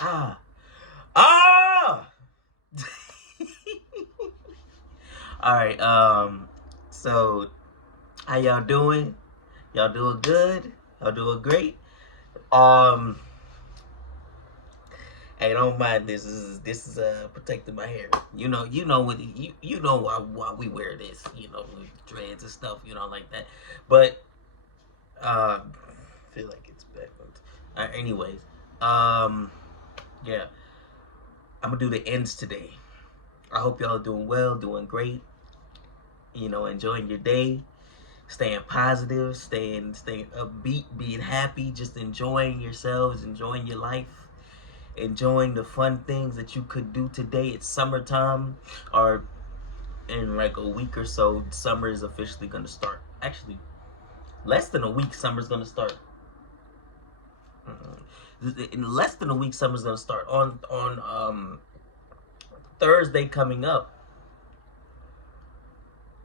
Ah. Ah. All right. So how y'all doing? Y'all doing good? Y'all doing great? Um. Hey, don't mind this. This is protecting my hair. You know what you know why we wear this. With dreads and stuff. Like that. But I feel like it's backwards. Anyways, um, yeah, I'm gonna do the ends today. I hope y'all are doing well, doing great. Enjoying your day, staying positive, staying upbeat, being happy, just enjoying yourselves, enjoying your life, enjoying the fun things that you could do today. It's summertime, or in like a week or so, summer is officially gonna start. Actually, less than a week, summer's gonna start. In less than a week, summer's gonna start. On Thursday coming up,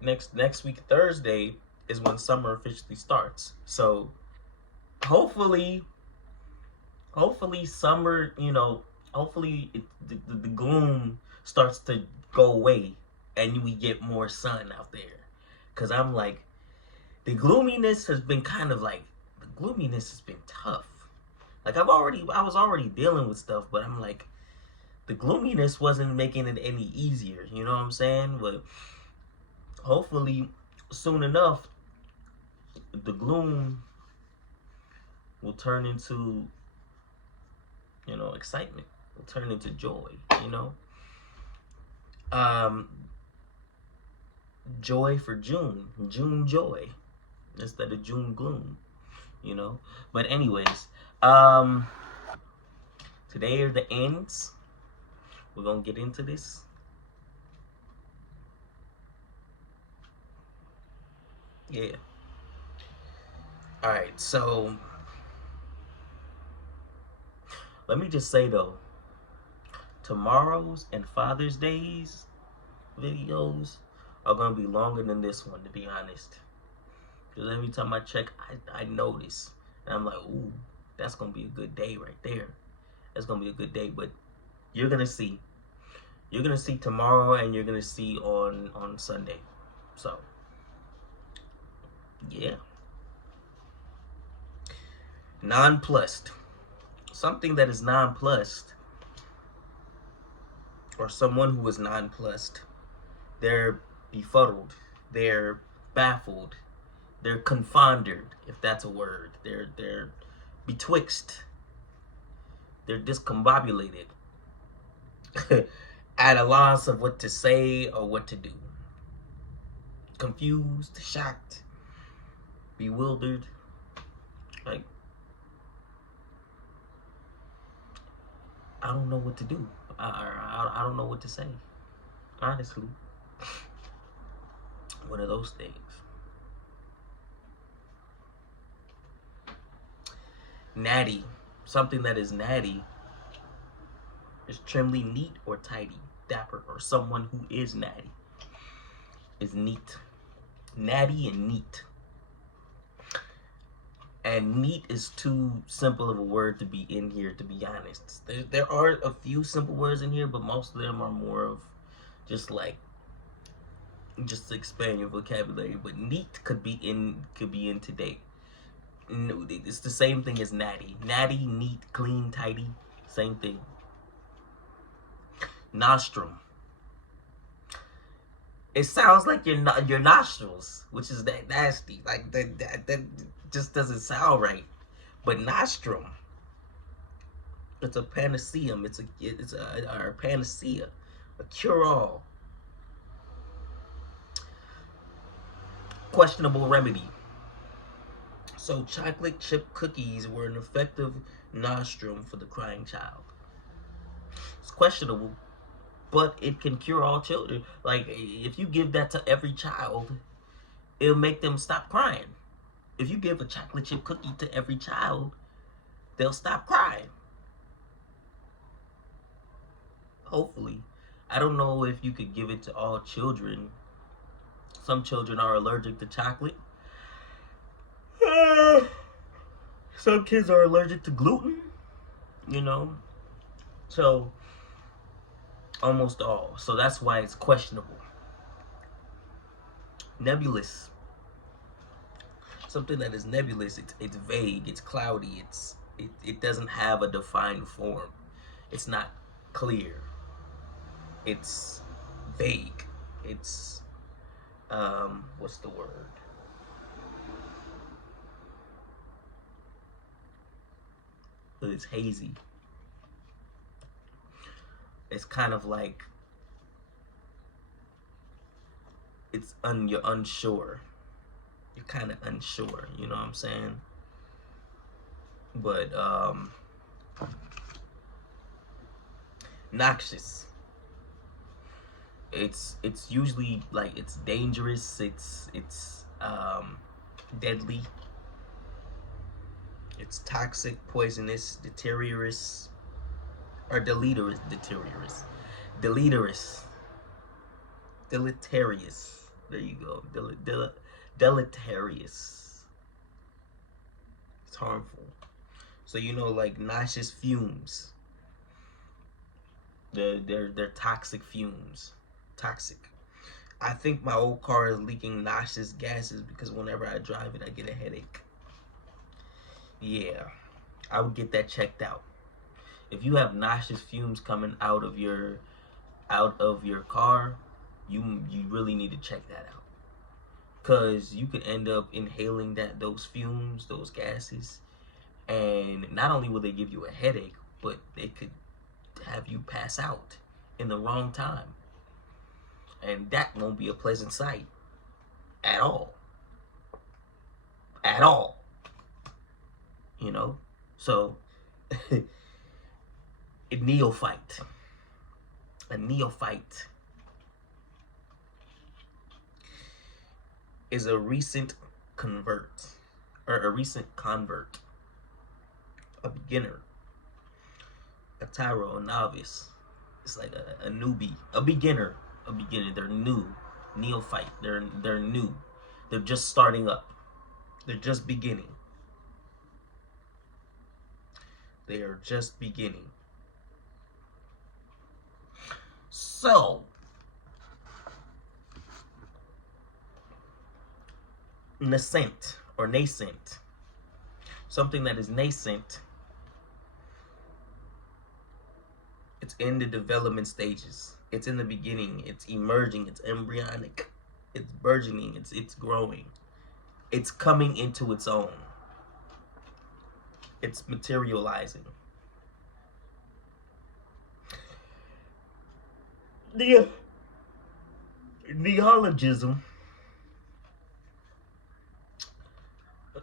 next week Thursday is when summer officially starts. So hopefully, summer, hopefully the gloom starts to go away and we get more sun out there. Cause I'm like, the gloominess has been tough. Like I was already dealing with stuff, but I'm like, the gloominess wasn't making it any easier. You know what I'm saying? But hopefully, soon enough, the gloom will turn into, excitement. Will turn into joy. You know, um, joy for June joy instead of June gloom. But anyways, um, today are the ends. We're gonna get into this. Yeah. All right. So let me just say though, tomorrow's and Father's Day's videos are gonna be longer than this one, to be honest. Because every time I check, I notice, and I'm like, ooh, that's gonna be a good day right there. That's gonna be a good day. But you're gonna see. You're gonna see tomorrow, and you're gonna see on Sunday. So yeah. Nonplussed. Something that is nonplussed, or someone who is nonplussed, they're befuddled, they're baffled, they're confounded, if that's a word. They're betwixt, they're discombobulated, at a loss of what to say or what to do. Confused, shocked, bewildered. Like, I don't know what to do. I don't know what to say. Honestly, one of those things. Natty. Something that is natty is trimly neat or tidy. Dapper, or someone who is natty, is neat. Natty and neat. And neat is too simple of a word to be in here, to be honest. There are a few simple words in here, but most of them are more of just to expand your vocabulary. But neat could be in today. It's the same thing as natty. Natty, neat, clean, tidy, same thing. Nostrum. It sounds like your nostrils, which is that nasty. Like that just doesn't sound right. But nostrum, it's a panaceum. It's a panacea, a cure-all. Questionable remedy. So chocolate chip cookies were an effective nostrum for the crying child. It's questionable, but it can cure all children. Like, if you give that to every child, it'll make them stop crying. If you give a chocolate chip cookie to every child, they'll stop crying. Hopefully. I don't know if you could give it to all children. Some children are allergic to chocolate. Some kids are allergic to gluten, you know. So almost all. So that's why it's questionable. Nebulous. Something that is nebulous, it's vague, it's cloudy, it doesn't have a defined form. It's not clear. It's vague. It's what's the word? It's hazy. It's kind of like you're unsure. You're kind of unsure, you know what I'm saying? But noxious. It's usually like it's dangerous. It's deadly. It's toxic, poisonous, deteriorous, or deleterious, deleterious. There you go. Deleterious. It's harmful. So you know, like noxious fumes. They're toxic fumes. Toxic. I think my old car is leaking noxious gases because whenever I drive it, I get a headache. Yeah, I would get that checked out. If you have noxious fumes coming out of your car, you really need to check that out. Cause you could end up inhaling those fumes, those gases, and not only will they give you a headache, but they could have you pass out in the wrong time. And that won't be a pleasant sight at all. At all. You know? So a neophyte. A neophyte is a recent convert or a recent convert, a beginner, a tyro, a novice. It's like a newbie, a beginner, a beginner. They're new, neophyte. They're new. They're just starting up. They're just beginning. They are just beginning. So, nascent or nascent. Something that is nascent, it's in the development stages. It's in the beginning. It's emerging. It's embryonic. It's burgeoning. It's growing. It's coming into its own. It's materializing. The neologism.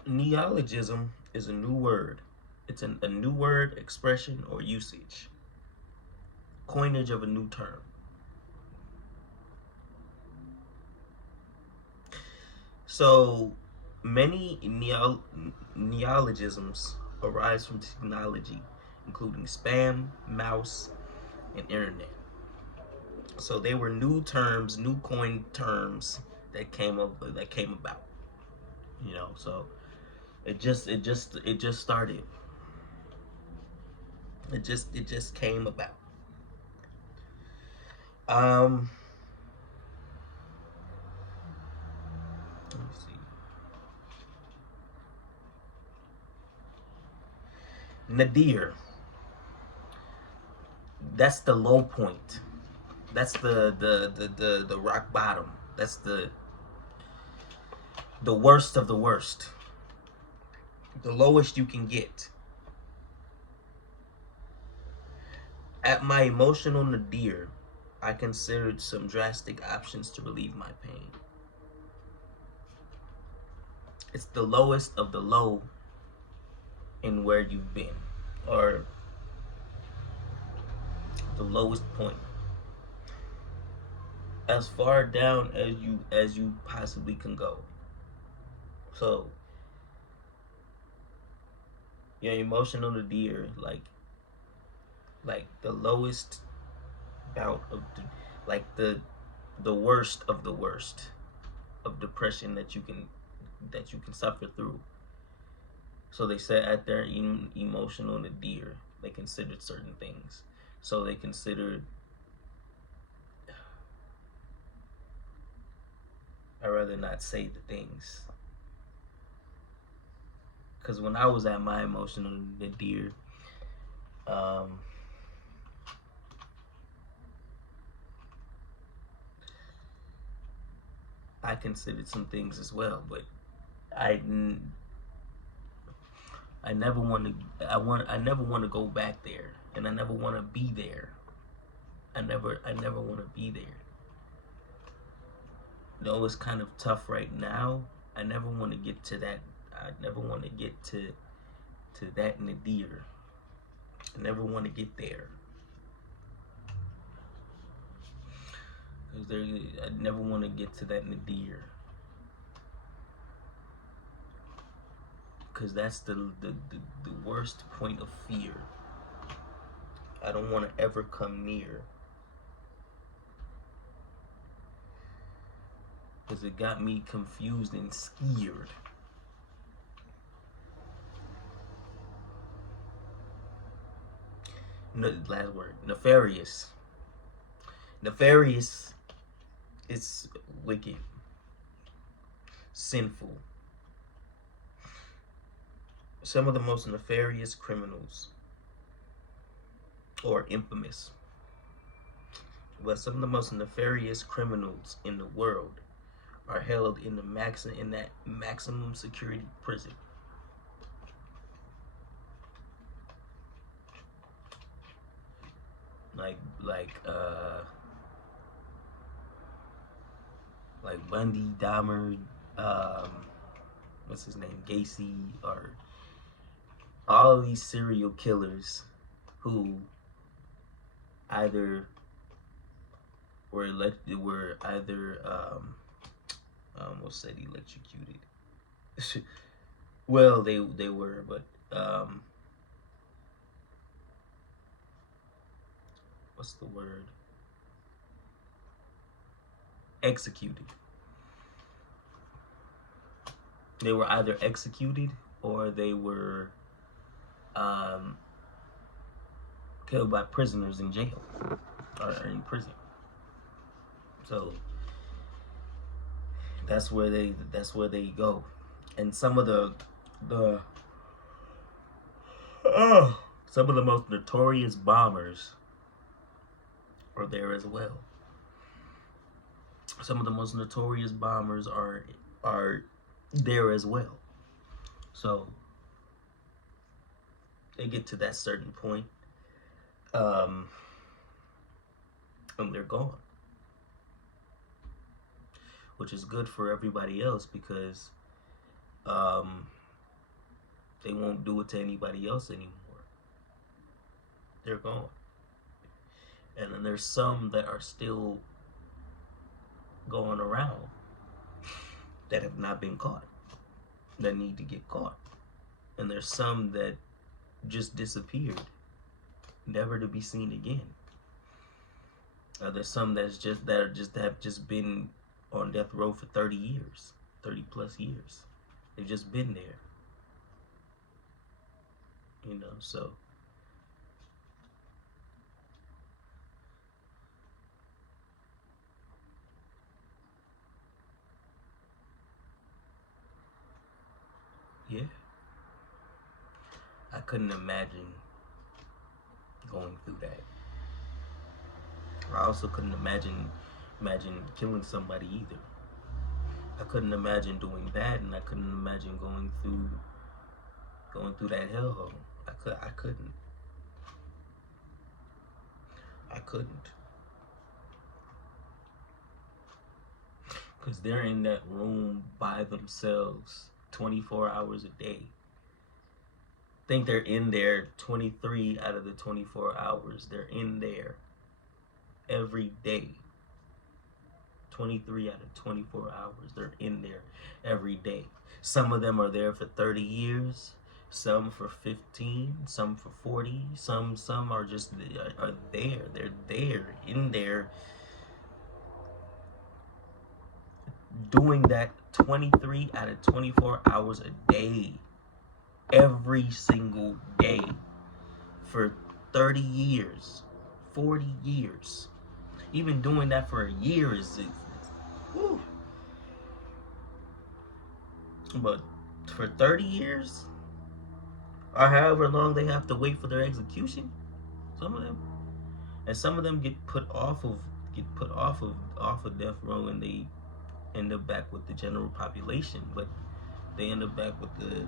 Neologism is a new word. It's a new word, expression, or usage. Coinage of a new term. So many neologisms arise from technology, including spam, mouse, and internet. So they were new terms, new coined terms that came about. You know, so it just started. It just came about. Um, let me see. Nadir. That's the low point. That's the rock bottom. That's the worst of the worst. The lowest you can get. At my emotional nadir, I considered some drastic options to relieve my pain. It's the lowest of the low in where you've been, or the lowest point, as far down as you possibly can go. So your emotional nadir, like the lowest bout of like the worst of the worst of depression that you can suffer through. So they said at their emotional nadir, they considered certain things. So they considered, I'd rather not say the things. Because when I was at my emotional nadir, um, I considered some things as well, but I I never want to. I never want to go back there, and I never want to be there. I never want to be there. Though it's kind of tough right now, I never want to get to that. I never want to get to that nadir. I never want to get there. Cause there, I never want to get to that nadir. Cause that's the worst point of fear. I don't want to ever come near. Because it got me confused and scared. Last word. Nefarious. Nefarious is wicked. Sinful. Some of the most nefarious criminals, or infamous, but some of the most nefarious criminals in the world are held in that maximum security prison. Like Bundy, Dahmer, what's his name, Gacy, or all of these serial killers who either were I almost said electrocuted. Well, they were, but what's the word? Executed. They were either executed or they were killed by prisoners in jail or in prison. So that's where they go. And some of the some of the most notorious bombers are there as well. Some of the most notorious bombers are there as well. So they get to that certain point, and they're gone, which is good for everybody else because they won't do it to anybody else anymore. They're gone. And then there's some that are still going around that have not been caught, that need to get caught. And there's some that just disappeared, never to be seen again. There's some that have just been on death row for 30 years, 30 plus years. They've just been there. So yeah. I couldn't imagine going through that. I also couldn't imagine killing somebody either. I couldn't imagine doing that, and I couldn't imagine going through that hellhole. I couldn't. Because they're in that room by themselves 24 hours a day. I think they're in there 23 out of the 24 hours. They're in there every day. 23 out of 24 hours. They're in there every day. Some of them are there for 30 years. Some for 15, some for 40, some are just are there. They're there, in there, doing that 23 out of 24 hours a day, every single day, for 30 years. 40 years. Even doing that for a year is whew. But for 30 years, or however long they have to wait for their execution, some of them, and some of them get put off of death row, and they end up back with the general population, but they end up back with the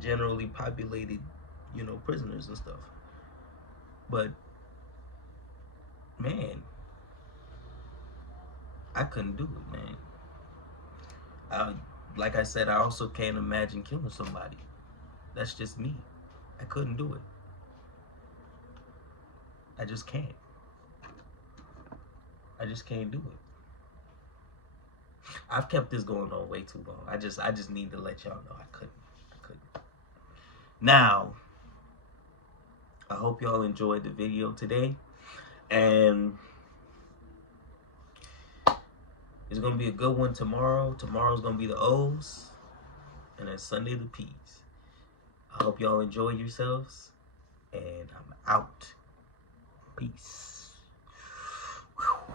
generally populated, prisoners and stuff. But man, I couldn't do it, man. I, like I said, I also can't imagine killing somebody. That's just me. I couldn't do it. I just can't. I just can't do it. I've kept this going on way too long. I just need to let y'all know I couldn't. I couldn't. Now, I hope y'all enjoyed the video today. And it's gonna be a good one tomorrow. Tomorrow's gonna be the O's. And then Sunday the P's. I hope y'all enjoy yourselves. And I'm out. Peace. Whew.